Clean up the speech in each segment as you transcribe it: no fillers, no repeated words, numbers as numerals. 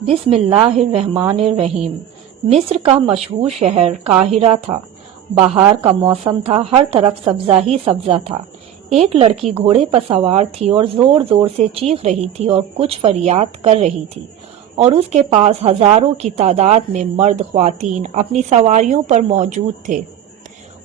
بسم اللہ الرحمن الرحیم۔ مصر کا مشہور شہر قاہرہ تھا۔ بہار کا موسم تھا، ہر طرف سبزہ ہی سبزہ تھا۔ ایک لڑکی گھوڑے پر سوار تھی اور زور زور سے چیخ رہی تھی اور کچھ فریاد کر رہی تھی، اور اس کے پاس ہزاروں کی تعداد میں مرد خواتین اپنی سواریوں پر موجود تھے۔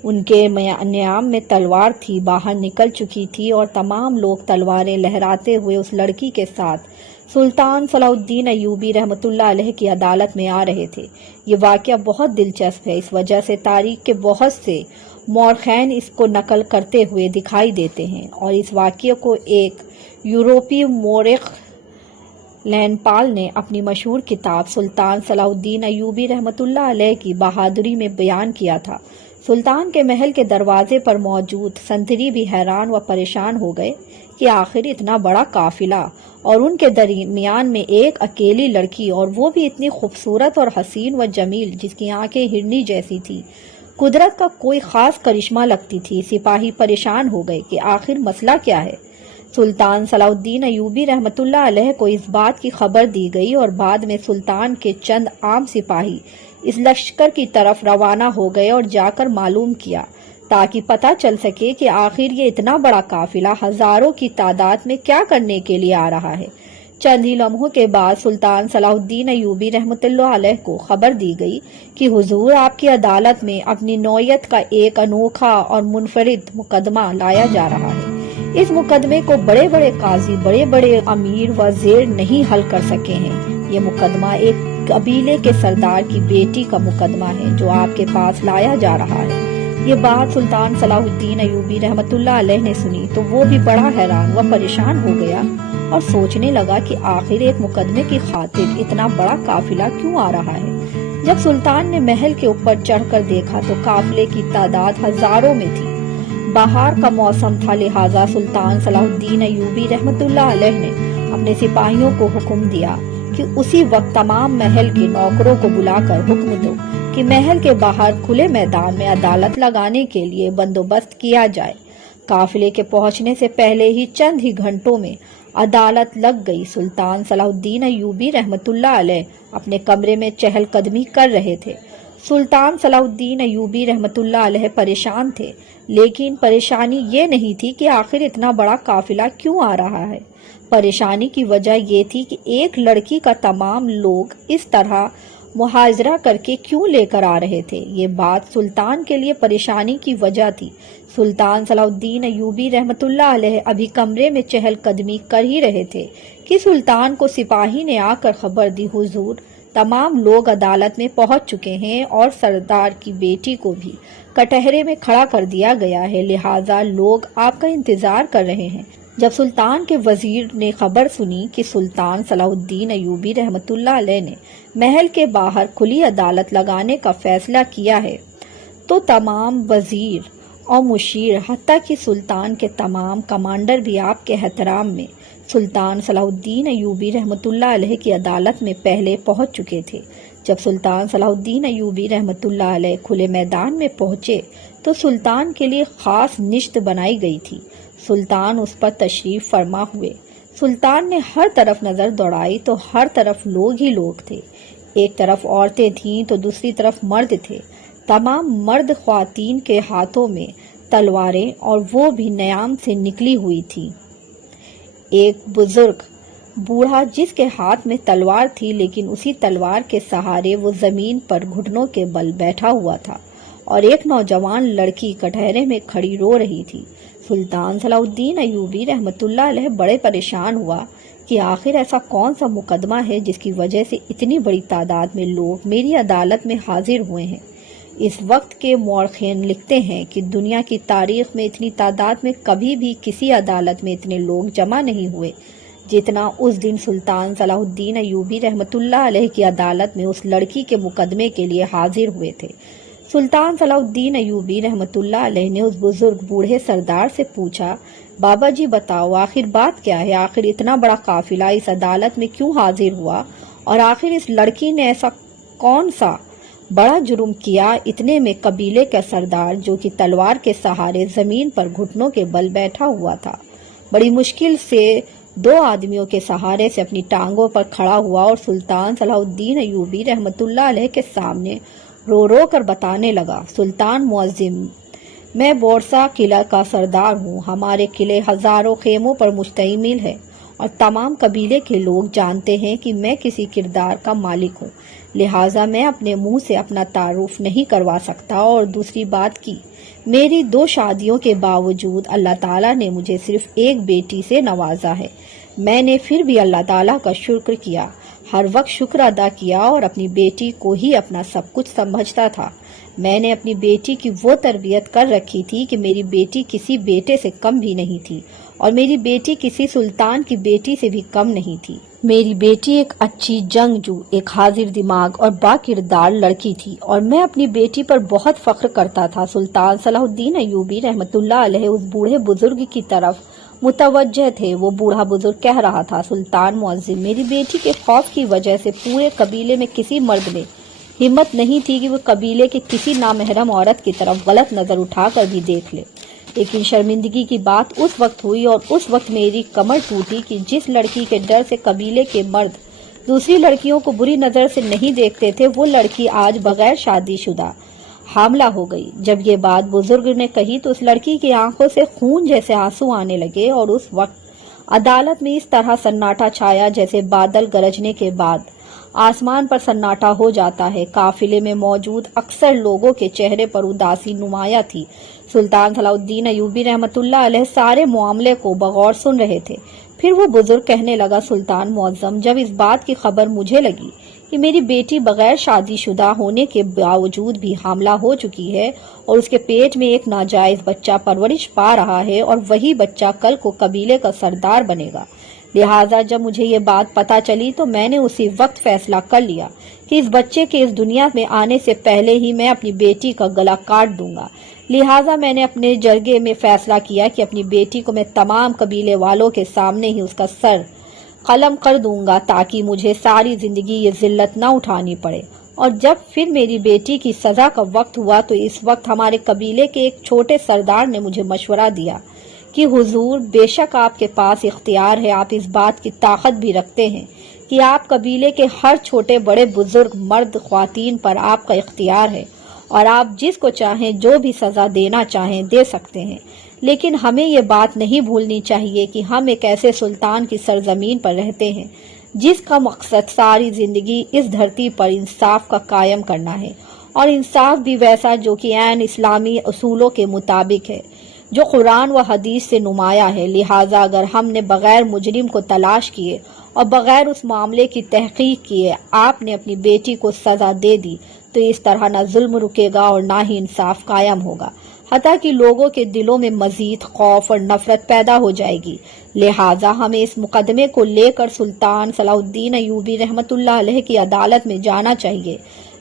ان کے نیام میں تلوار تھی، باہر نکل چکی تھی، اور تمام لوگ تلواریں لہراتے ہوئے اس لڑکی کے ساتھ سلطان صلاح الدین ایوبی رحمۃ اللہ علیہ کی عدالت میں آ رہے تھے۔ یہ واقعہ بہت دلچسپ ہے، اس وجہ سے تاریخ کے بہت سے مورخین اس کو نقل کرتے ہوئے دکھائی دیتے ہیں، اور اس واقعے کو ایک یورپی مورخ لینپال نے اپنی مشہور کتاب سلطان صلاح الدین ایوبی رحمۃ اللہ علیہ کی بہادری میں بیان کیا تھا۔ سلطان کے محل کے دروازے پر موجود سنتری بھی حیران و پریشان ہو گئے کہ آخر اتنا بڑا قافلہ اور ان کے درمیان میں ایک اکیلی لڑکی، اور وہ بھی اتنی خوبصورت اور حسین و جمیل جس کی آنکھیں ہرنی جیسی تھی، قدرت کا کوئی خاص کرشمہ لگتی تھی۔ سپاہی پریشان ہو گئے کہ آخر مسئلہ کیا ہے۔ سلطان صلاح الدین ایوبی رحمۃ اللہ علیہ کو اس بات کی خبر دی گئی، اور بعد میں سلطان کے چند عام سپاہی اس لشکر کی طرف روانہ ہو گئے اور جا کر معلوم کیا تاکہ پتہ چل سکے کہ آخر یہ اتنا بڑا قافلہ ہزاروں کی تعداد میں کیا کرنے کے لیے آ رہا ہے۔ چند ہی لمحوں کے بعد سلطان صلاح الدین ایوبی رحمۃ اللہ علیہ کو خبر دی گئی کہ حضور آپ کی عدالت میں اپنی نوعیت کا ایک انوکھا اور منفرد مقدمہ لایا جا رہا ہے۔ اس مقدمے کو بڑے بڑے قاضی، بڑے بڑے امیر وزیر نہیں حل کر سکے ہیں۔ یہ مقدمہ ایک قبیلے کے سردار کی بیٹی کا مقدمہ ہے جو آپ کے پاس لایا جا رہا ہے۔ یہ بات سلطان صلاح الدین ایوبی رحمۃ اللہ علیہ نے سنی تو وہ بھی بڑا حیران و پریشان ہو گیا اور سوچنے لگا کہ آخر ایک مقدمے کی خاطر اتنا بڑا قافلہ کیوں آ رہا ہے۔ جب سلطان نے محل کے اوپر چڑھ کر دیکھا تو قافلے کی تعداد ہزاروں میں تھی۔ بہار کا موسم تھا، لہٰذا سلطان صلاح الدین ایوبی رحمۃ اللہ علیہ نے اپنے سپاہیوں کو حکم دیا کہ اسی وقت تمام محل کے نوکروں کو بلا کر حکم دو کہ محل کے باہر کھلے میدان میں عدالت لگانے کے لیے بندوبست کیا جائے۔ قافلے کے پہنچنے سے پہلے ہی چند ہی گھنٹوں میں عدالت لگ گئی۔ سلطان صلاح الدین ایوبی رحمۃ اللہ علیہ اپنے کمرے میں چہل قدمی کر رہے تھے۔ سلطان صلاح الدین ایوبی رحمۃ اللہ علیہ پریشان تھے، لیکن پریشانی یہ نہیں تھی کہ آخر اتنا بڑا قافلہ کیوں آ رہا ہے۔ پریشانی کی وجہ یہ تھی کہ ایک لڑکی کا تمام لوگ اس طرح محاصرہ کر کے کیوں لے کر آ رہے تھے۔ یہ بات سلطان کے لیے پریشانی کی وجہ تھی۔ سلطان صلاح الدین ایوبی رحمۃ اللہ علیہ ابھی کمرے میں چہل قدمی کر ہی رہے تھے کہ سلطان کو سپاہی نے آ کر خبر دی، حضور تمام لوگ عدالت میں پہنچ چکے ہیں اور سردار کی بیٹی کو بھی کٹہرے میں کھڑا کر دیا گیا ہے، لہٰذا لوگ آپ کا انتظار کر رہے ہیں۔ جب سلطان کے وزیر نے خبر سنی کہ سلطان صلاح الدین ایوبی رحمۃ اللہ علیہ نے محل کے باہر کھلی عدالت لگانے کا فیصلہ کیا ہے تو تمام وزیر اور مشیر حتیٰ کہ سلطان کے تمام کمانڈر بھی آپ کے احترام میں سلطان صلاح الدین ایوبی رحمۃ اللہ علیہ کی عدالت میں پہلے پہنچ چکے تھے۔ جب سلطان صلاح الدین ایوبی رحمۃ اللہ علیہ کھلے میدان میں پہنچے تو سلطان کے لیے خاص نشست بنائی گئی تھی۔ سلطان اس پر تشریف فرما ہوئے۔ سلطان نے ہر طرف نظر دوڑائی تو ہر طرف لوگ ہی لوگ تھے۔ ایک طرف عورتیں تھیں تو دوسری طرف مرد تھے۔ تمام مرد خواتین کے ہاتھوں میں تلواریں اور وہ بھی نیام سے نکلی ہوئی تھی۔ ایک بزرگ بوڑھا جس کے ہاتھ میں تلوار تھی، لیکن اسی تلوار کے سہارے وہ زمین پر گھٹنوں کے بل بیٹھا ہوا تھا، اور ایک نوجوان لڑکی کٹہرے میں کھڑی رو رہی تھی۔ سلطان صلاح الدین ایوبی رحمۃ اللہ علیہ بڑے پریشان ہوا کہ آخر ایسا کون سا مقدمہ ہے جس کی وجہ سے اتنی بڑی تعداد میں لوگ میری عدالت میں حاضر ہوئے ہیں۔ اس وقت کے مورخین لکھتے ہیں کہ دنیا کی تاریخ میں اتنی تعداد میں کبھی بھی کسی عدالت میں اتنے لوگ جمع نہیں ہوئے جتنا اس دن سلطان صلاح الدین ایوبی رحمۃ اللہ علیہ کی عدالت میں اس لڑکی کے مقدمے کے لیے حاضر ہوئے تھے۔ سلطان صلاح الدین ایوبی رحمۃ اللہ علیہ نے اس بزرگ بوڑھے سردار سے پوچھا، بابا جی بتاؤ آخر بات کیا ہے، آخر اتنا بڑا قافلہ اس عدالت میں کیوں حاضر ہوا، اور آخر اس لڑکی نے ایسا کون سا بڑا جرم کیا۔ اتنے میں قبیلے کا سردار جو کہ تلوار کے سہارے زمین پر گھٹنوں کے بل بیٹھا ہوا تھا، بڑی مشکل سے دو آدمیوں کے سہارے سے اپنی ٹانگوں پر کھڑا ہوا اور سلطان صلاح الدین ایوبی رحمۃ اللہ علیہ کے سامنے رو رو کر بتانے لگا، سلطان معظم، میں بورسا قلعہ کا سردار ہوں۔ ہمارے قلعے ہزاروں خیموں پر مشتمل ہے اور تمام قبیلے کے لوگ جانتے ہیں کہ میں کسی کردار کا مالک ہوں، لہٰذا میں اپنے منہ سے اپنا تعارف نہیں کروا سکتا۔ اور دوسری بات کی میری 2 شادیوں کے باوجود اللہ تعالیٰ نے مجھے صرف ایک بیٹی سے نوازا ہے۔ میں نے پھر بھی اللہ تعالیٰ کا شکر کیا، ہر وقت شکر ادا کیا اور اپنی بیٹی کو ہی اپنا سب کچھ سمجھتا تھا۔ میں نے اپنی بیٹی کی وہ تربیت کر رکھی تھی کہ میری بیٹی کسی بیٹے سے کم بھی نہیں تھی اور میری بیٹی کسی سلطان کی بیٹی سے بھی کم نہیں تھی۔ میری بیٹی ایک اچھی جنگجو، ایک حاضر دماغ اور با کردار لڑکی تھی اور میں اپنی بیٹی پر بہت فخر کرتا تھا۔ سلطان صلاح الدین ایوبی رحمۃ اللہ علیہ اس بوڑھے بزرگ کی طرف متوجہ تھے۔ وہ بوڑھا بزرگ کہہ رہا تھا، سلطان معظم، میری بیٹی کے خوف کی وجہ سے پورے قبیلے میں کسی مرد میں ہمت نہیں تھی کہ وہ قبیلے کے کسی نامحرم عورت کی طرف غلط نظر اٹھا کر بھی دیکھ لے، لیکن شرمندگی کی بات اس وقت ہوئی اور اس وقت میری کمر ٹوٹی کہ جس لڑکی کے ڈر سے قبیلے کے مرد دوسری لڑکیوں کو بری نظر سے نہیں دیکھتے تھے، وہ لڑکی آج بغیر شادی شدہ حاملہ ہو گئی۔ جب یہ بات بزرگ نے کہی تو اس لڑکی کی آنکھوں سے خون جیسے آنسو آنے لگے اور اس وقت عدالت میں اس طرح سناٹا چھایا جیسے بادل گرجنے کے بعد آسمان پر سناٹا ہو جاتا ہے۔ قافلے میں موجود اکثر لوگوں کے چہرے پر اداسی نمایاں تھی۔ سلطان صلاح الدین ایوبی رحمۃ اللہ علیہ سارے معاملے کو بغور سن رہے تھے۔ پھر وہ بزرگ کہنے لگا، سلطان معظم، جب اس بات کی خبر مجھے لگی کہ میری بیٹی بغیر شادی شدہ ہونے کے باوجود بھی حاملہ ہو چکی ہے اور اس کے پیٹ میں ایک ناجائز بچہ پرورش پا رہا ہے اور وہی بچہ کل کو قبیلے کا سردار بنے گا، لہٰذا جب مجھے یہ بات پتہ چلی تو میں نے اسی وقت فیصلہ کر لیا کہ اس بچے کے اس دنیا میں آنے سے پہلے ہی میں اپنی بیٹی کا گلا کاٹ دوں گا۔ لہٰذا میں نے اپنے جرگے میں فیصلہ کیا کہ اپنی بیٹی کو میں تمام قبیلے والوں کے سامنے ہی اس کا سر قلم کر دوں گا تاکہ مجھے ساری زندگی یہ ذلت نہ اٹھانی پڑے۔ اور جب پھر میری بیٹی کی سزا کا وقت ہوا تو اس وقت ہمارے قبیلے کے ایک چھوٹے سردار نے مجھے مشورہ دیا کہ حضور، بے شک آپ کے پاس اختیار ہے، آپ اس بات کی طاقت بھی رکھتے ہیں کہ آپ قبیلے کے ہر چھوٹے بڑے بزرگ مرد خواتین پر آپ کا اختیار ہے اور آپ جس کو چاہیں جو بھی سزا دینا چاہیں دے سکتے ہیں، لیکن ہمیں یہ بات نہیں بھولنی چاہیے کہ ہم ایک ایسے سلطان کی سرزمین پر رہتے ہیں جس کا مقصد ساری زندگی اس دھرتی پر انصاف کا قائم کرنا ہے، اور انصاف بھی ویسا جو کہ عین اسلامی اصولوں کے مطابق ہے، جو قرآن و حدیث سے نمایاں ہے۔ لہٰذا اگر ہم نے بغیر مجرم کو تلاش کیے اور بغیر اس معاملے کی تحقیق کیے آپ نے اپنی بیٹی کو سزا دے دی تو اس طرح نہ ظلم رکے گا اور نہ ہی انصاف قائم ہوگا، حتیٰ کہ لوگوں کے دلوں میں مزید خوف اور نفرت پیدا ہو جائے گی۔ لہٰذا ہمیں اس مقدمے کو لے کر سلطان صلاح الدین ایوبی رحمۃ اللہ علیہ کی عدالت میں جانا چاہیے۔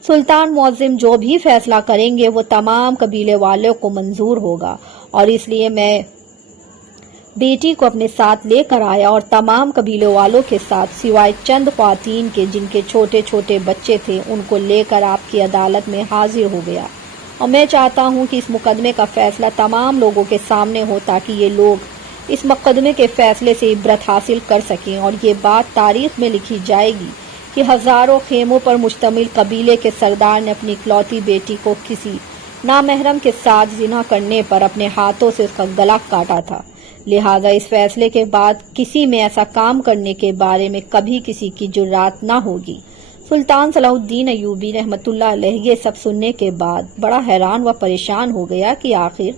سلطان معظم جو بھی فیصلہ کریں گے وہ تمام قبیلے والوں کو منظور ہوگا، اور اس لیے میں بیٹی کو اپنے ساتھ لے کر آیا اور تمام قبیلے والوں کے ساتھ سوائے چند خواتین کے جن کے چھوٹے چھوٹے بچے تھے ان کو لے کر آپ کی عدالت میں حاضر ہو گیا، اور میں چاہتا ہوں کہ اس مقدمے کا فیصلہ تمام لوگوں کے سامنے ہو تاکہ یہ لوگ اس مقدمے کے فیصلے سے عبرت حاصل کر سکیں اور یہ بات تاریخ میں لکھی جائے گی کہ ہزاروں خیموں پر مشتمل قبیلے کے سردار نے اپنی اکلوتی بیٹی کو کسی نامحرم کے ساتھ زنا کرنے پر اپنے ہاتھوں سے اس کا گلا کاٹا تھا۔ لہٰذا اس فیصلے کے بعد کسی میں ایسا کام کرنے کے بارے میں کبھی کسی کی جرات نہ ہوگی۔ سلطان صلاح الدین ایوبی رحمۃ اللہ علیہ یہ سب سننے کے بعد بڑا حیران و پریشان ہو گیا کہ آخر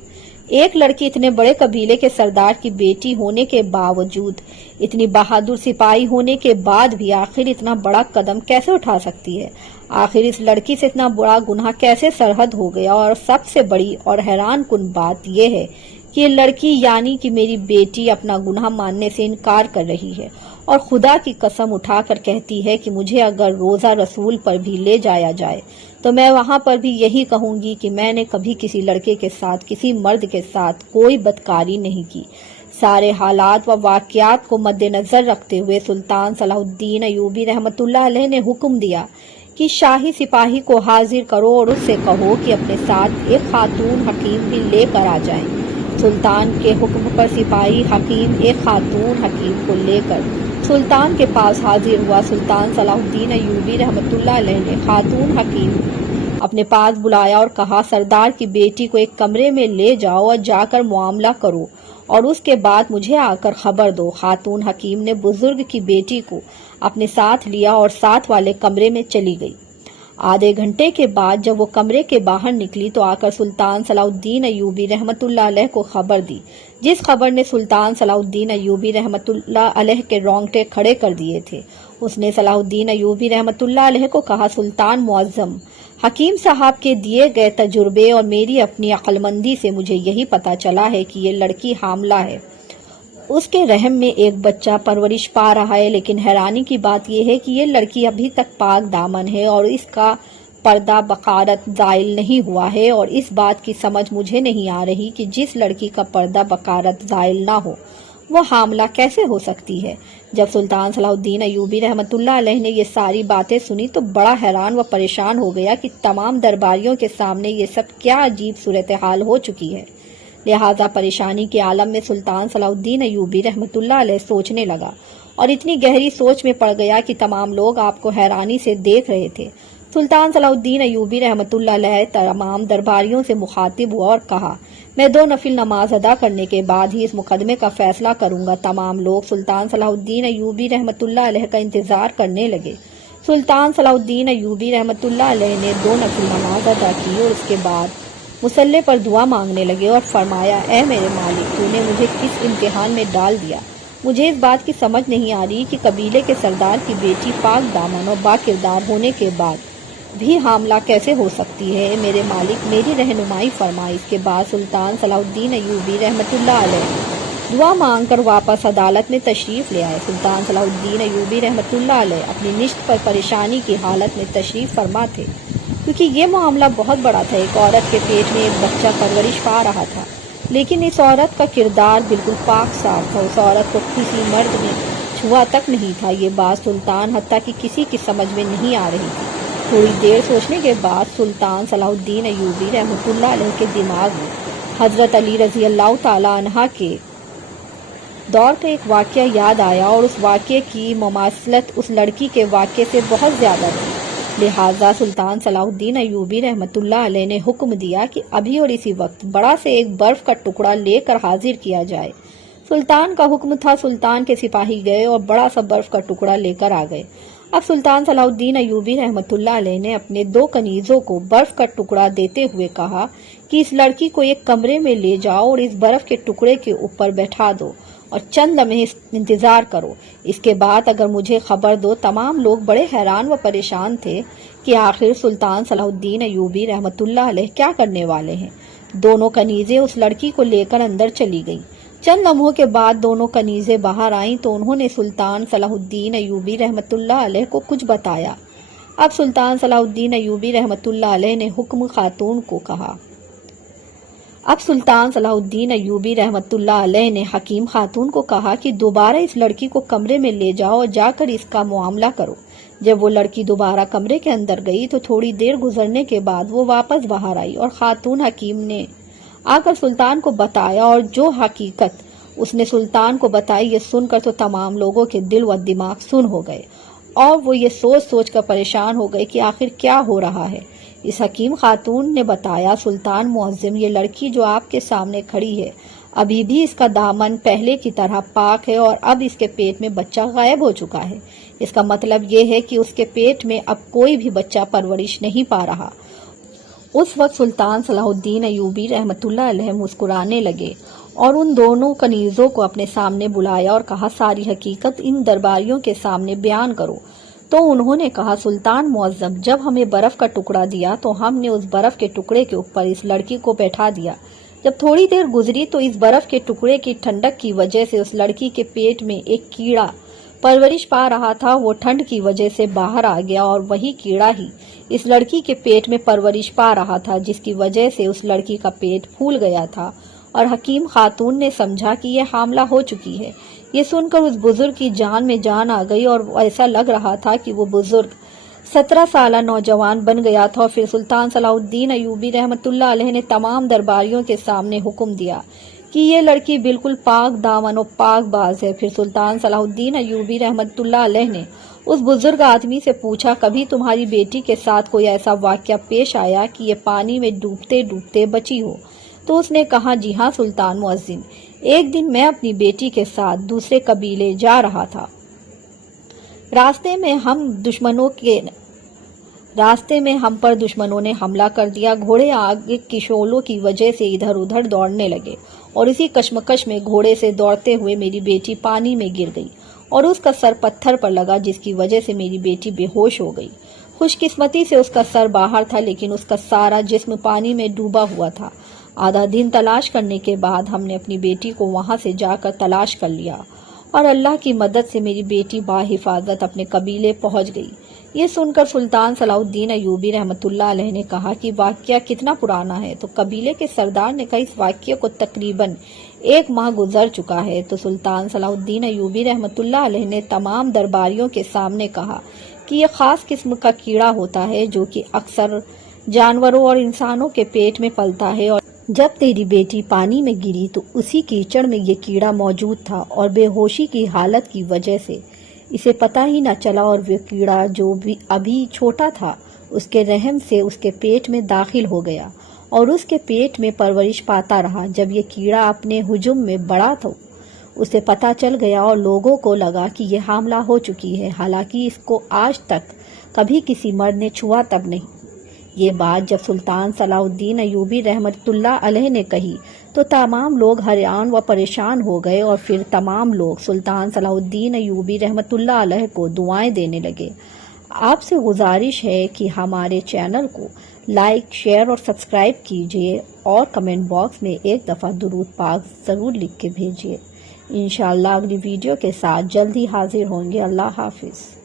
ایک لڑکی اتنے بڑے قبیلے کے سردار کی بیٹی ہونے کے باوجود، اتنی بہادر سپاہی ہونے کے بعد بھی آخر اتنا بڑا قدم کیسے اٹھا سکتی ہے؟ آخر اس لڑکی سے اتنا بڑا گناہ کیسے سرحد ہو گیا؟ اور سب سے بڑی اور حیران کن بات یہ ہے کہ یہ لڑکی یعنی کہ میری بیٹی اپنا گناہ ماننے سے انکار کر رہی ہے اور خدا کی قسم اٹھا کر کہتی ہے کہ مجھے اگر روزہ رسول پر بھی لے جایا جائے تو میں وہاں پر بھی یہی کہوں گی کہ میں نے کبھی کسی لڑکے کے ساتھ، کسی مرد کے ساتھ کوئی بدکاری نہیں کی۔ سارے حالات و واقعات کو مد نظر رکھتے ہوئے سلطان صلاح الدین ایوبی رحمۃ اللہ علیہ نے حکم دیا کہ شاہی سپاہی کو حاضر کرو اور اس سے کہو کہ اپنے ساتھ ایک خاتون حکیم بھی لے کر آ جائیں۔ سلطان کے حکم پر سپاہی حکیم ایک خاتون حکیم کو لے کر سلطان کے پاس حاضر ہوا۔ سلطان صلاح الدین ایوبی رحمۃ اللہ علیہ نے خاتون حکیم اپنے پاس بلایا اور کہا، سردار کی بیٹی کو ایک کمرے میں لے جاؤ اور جا کر معاملہ کرو اور اس کے بعد مجھے آ کر خبر دو۔ خاتون حکیم نے بزرگ کی بیٹی کو اپنے ساتھ لیا اور ساتھ والے کمرے میں چلی گئی۔ آدھے گھنٹے کے بعد جب وہ کمرے کے باہر نکلی تو آ کر سلطان صلاح الدین ایوبی رحمۃ اللہ علیہ کو خبر دی، جس خبر نے سلطان صلاح الدین ایوبی رحمۃ اللہ علیہ کے رونگٹے کھڑے کر دیے تھے۔ اس نے صلاح الدین ایوبی رحمۃ اللہ علیہ کو کہا، سلطان معظم، حکیم صاحب کے دیے گئے تجربے اور میری اپنی عقل مندی سے مجھے یہی پتہ چلا ہے کہ یہ لڑکی حاملہ ہے۔ اس کے رحم میں ایک بچہ پرورش پا رہا ہے، لیکن حیرانی کی بات یہ ہے کہ یہ لڑکی ابھی تک پاک دامن ہے اور اس کا پردہ بقارت زائل نہیں ہوا ہے، اور اس بات کی سمجھ مجھے نہیں آ رہی کہ جس لڑکی کا پردہ بقارت زائل نہ ہو وہ حاملہ کیسے ہو سکتی ہے۔ جب سلطان صلاح الدین ایوبی رحمۃ اللہ علیہ نے یہ ساری باتیں سنی تو بڑا حیران و پریشان ہو گیا کہ تمام درباریوں کے سامنے یہ سب کیا عجیب صورتحال ہو چکی ہے۔ لہذا پریشانی کے عالم میں سلطان صلاح الدین ایوبی رحمۃ اللہ علیہ سوچنے لگا اور اتنی گہری سوچ میں پڑ گیا کہ تمام لوگ آپ کو حیرانی سے دیکھ رہے تھے۔ سلطان صلاح الدین ایوبی رحمۃ اللہ علیہ تمام درباریوں سے مخاطب ہوا اور کہا، میں 2 نفل نماز ادا کرنے کے بعد ہی اس مقدمے کا فیصلہ کروں گا۔ تمام لوگ سلطان صلاح الدین ایوبی رحمۃ اللہ علیہ کا انتظار کرنے لگے۔ سلطان صلاح الدین ایوبی رحمۃ اللہ علیہ نے 2 نفل نماز ادا کی اور اس کے بعد مصلے پر دعا مانگنے لگے اور فرمایا، اے میرے مالک، تو نے مجھے کس امتحان میں ڈال دیا؟ مجھے اس بات کی سمجھ نہیں آ رہی کہ قبیلے کے سردار کی بیٹی پاک دامن اور با کردار ہونے کے بعد بھی حاملہ کیسے ہو سکتی ہے۔ میرے مالک، میری رہنمائی فرما۔ اس کے بعد سلطان صلاح الدین ایوبی رحمۃ اللہ علیہ دعا مانگ کر واپس عدالت میں تشریف لے آئے۔ سلطان صلاح الدین ایوبی رحمۃ اللہ علیہ اپنی نشست پر پریشانی کی حالت میں تشریف فرما تھے، کیونکہ یہ معاملہ بہت بڑا تھا۔ ایک عورت کے پیٹ میں ایک بچہ پرورش پا رہا تھا، لیکن اس عورت کا کردار بالکل پاک صاف تھا۔ اس عورت کو کسی مرد نے چھوا تک نہیں تھا۔ یہ بات سلطان حتیٰ کہ کسی کی سمجھ میں نہیں آ رہی تھی۔ تھوڑی دیر سوچنے کے بعد سلطان صلاح الدین ایوبی رحمۃ اللہ علیہ کے دماغ میں حضرت علی رضی اللہ تعالیٰ عنہ کے دور کا ایک واقعہ یاد آیا، اور اس واقعے کی مماثلت اس لڑکی کے واقعے سے بہت زیادہ تھی۔ لہٰذا سلطان صلاح الدین ایوبی رحمۃ اللہ علیہ نے حکم دیا کہ ابھی اور اسی وقت بڑا سے ایک برف کا ٹکڑا لے کر حاضر کیا جائے۔ سلطان کا حکم تھا۔ سلطان کے سپاہی گئے اور بڑا سا برف کا ٹکڑا لے کر آ گئے۔ اب سلطان صلاح الدین ایوبی رحمۃ اللہ علیہ نے اپنے 2 کنیزوں کو برف کا ٹکڑا دیتے ہوئے کہا کہ اس لڑکی کو ایک کمرے میں لے جاؤ اور اس برف کے ٹکڑے کے اوپر بیٹھا دو اور چند لمحے انتظار کرو، اس کے بعد اگر مجھے خبر دو۔ تمام لوگ بڑے حیران و پریشان تھے کہ آخر سلطان صلاح الدین ایوبی رحمۃ اللہ علیہ کیا کرنے والے ہیں۔ دونوں کنیزیں اس لڑکی کو لے کر اندر چلی گئیں۔ چند لمحوں کے بعد دونوں کنیزیں باہر آئیں تو انہوں نے سلطان صلاح الدین ایوبی رحمۃ اللہ علیہ کو کچھ بتایا۔ اب سلطان صلاح الدین ایوبی رحمۃ اللہ علیہ نے حکم خاتون کو کہا۔ اب سلطان صلاح الدین ایوبی رحمۃ اللہ علیہ نے حکیم خاتون کو کہا کہ دوبارہ اس لڑکی کو کمرے میں لے جاؤ اور جا کر اس کا معاملہ کرو۔ جب وہ لڑکی دوبارہ کمرے کے اندر گئی تو تھوڑی دیر گزرنے کے بعد وہ واپس باہر آئی اور خاتون حکیم نے آ کر سلطان کو بتایا، اور جو حقیقت اس نے سلطان کو بتائی یہ سن کر تو تمام لوگوں کے دل و دماغ سن ہو گئے اور وہ یہ سوچ سوچ کر پریشان ہو گئے کہ آخر کیا ہو رہا ہے۔ اس حکیم خاتون نے بتایا، سلطان معظم، یہ لڑکی جو آپ کے سامنے کھڑی ہے ابھی بھی اس کا دامن پہلے کی طرح پاک ہے اور اب اس کے پیٹ میں بچہ غائب ہو چکا ہے۔ اس کا مطلب یہ ہے کہ اس کے پیٹ میں اب کوئی بھی بچہ پرورش نہیں پا رہا۔ اس وقت سلطان صلاح الدین ایوبی رحمۃ اللہ علیہ مسکرانے لگے اور ان دونوں کنیزوں کو اپنے سامنے بلایا اور کہا، ساری حقیقت ان درباریوں کے سامنے بیان کرو۔ تو انہوں نے کہا، سلطان معظم، جب ہمیں برف کا ٹکڑا دیا تو ہم نے اس برف کے ٹکڑے کے اوپر اس لڑکی کو بیٹھا دیا۔ جب تھوڑی دیر گزری تو اس برف کے ٹکڑے کی ٹھنڈک کی وجہ سے اس لڑکی کے پیٹ میں ایک کیڑا پرورش پا رہا تھا، وہ ٹھنڈ کی وجہ سے باہر آ گیا اور وہی کیڑا ہی اس لڑکی کے پیٹ میں پرورش پا رہا تھا، جس کی وجہ سے اس لڑکی کا پیٹ پھول گیا تھا اور حکیم خاتون نے سمجھا کہ یہ حاملہ ہو چکی ہے۔ یہ سن کر اس بزرگ کی جان میں جان آ گئی اور ایسا لگ رہا تھا کہ وہ بزرگ 17 سالہ نوجوان بن گیا تھا۔ اور پھر سلطان صلاح الدین ایوبی رحمۃ اللہ علیہ نے تمام درباریوں کے سامنے حکم دیا کہ یہ لڑکی بالکل پاک دامن اور پاک باز ہے۔ پھر سلطان صلاح الدین ایوبی رحمۃ اللہ علیہ نے اس بزرگ آدمی سے پوچھا، کبھی تمہاری بیٹی کے ساتھ کوئی ایسا واقعہ پیش آیا کہ یہ پانی میں ڈوبتے ڈوبتے بچی ہو؟ تو اس نے کہا، جی ہاں سلطان معظم، ایک دن میں اپنی بیٹی کے ساتھ دوسرے قبیلے جا رہا تھا۔ راستے میں ہم پر دشمنوں نے حملہ کر دیا۔ گھوڑے آگ کی شعلوں کی وجہ سے ادھر ادھر دوڑنے لگے اور اسی کشمکش میں گھوڑے سے دوڑتے ہوئے میری بیٹی پانی میں گر گئی اور اس کا سر پتھر پر لگا، جس کی وجہ سے میری بیٹی بے ہوش ہو گئی۔ خوش قسمتی سے اس کا سر باہر تھا، لیکن اس کا سارا جسم پانی میں ڈوبا ہوا تھا۔ آدھا دن تلاش کرنے کے بعد ہم نے اپنی بیٹی کو وہاں سے جا کر تلاش کر لیا اور اللہ کی مدد سے میری بیٹی بحفاظت اپنے قبیلے پہنچ گئی۔ یہ سن کر سلطان صلاح الدین ایوبی رحمۃ اللہ علیہ نے کہا کہ واقعہ کتنا پرانا ہے؟ تو قبیلے کے سردار نے کہا، اس واقعے کو تقریباً 1 ماہ گزر چکا ہے۔ تو سلطان صلاح الدین ایوبی رحمۃ اللہ علیہ نے تمام درباریوں کے سامنے کہا کہ یہ خاص قسم کا کیڑا ہوتا ہے جو کہ اکثر جانوروں اور انسانوں کے پیٹ میں پلتا ہے، اور جب تیری بیٹی پانی میں گری تو اسی کیچڑ میں یہ کیڑا موجود تھا اور بے ہوشی کی حالت کی وجہ سے اسے پتہ ہی نہ چلا، اور وہ کیڑا جو بھی ابھی چھوٹا تھا اس کے رحم سے اس کے پیٹ میں داخل ہو گیا اور اس کے پیٹ میں پرورش پاتا رہا۔ جب یہ کیڑا اپنے حجم میں بڑا تو اسے پتہ چل گیا اور لوگوں کو لگا کہ یہ حاملہ ہو چکی ہے، حالانکہ اس کو آج تک کبھی کسی مرد نے چھوا تب نہیں۔ یہ بات جب سلطان صلاح الدین ایوبی رحمۃ اللہ علیہ نے کہی تو تمام لوگ حیران و پریشان ہو گئے، اور پھر تمام لوگ سلطان صلاح الدین ایوبی رحمۃ اللہ علیہ کو دعائیں دینے لگے۔ آپ سے گزارش ہے کہ ہمارے چینل کو لائک، شیئر اور سبسکرائب کیجیے، اور کمنٹ باکس میں ایک دفعہ درود پاک ضرور لکھ کے بھیجیے۔ انشاءاللہ اگلی ویڈیو کے ساتھ جلد ہی حاضر ہوں گے۔ اللہ حافظ۔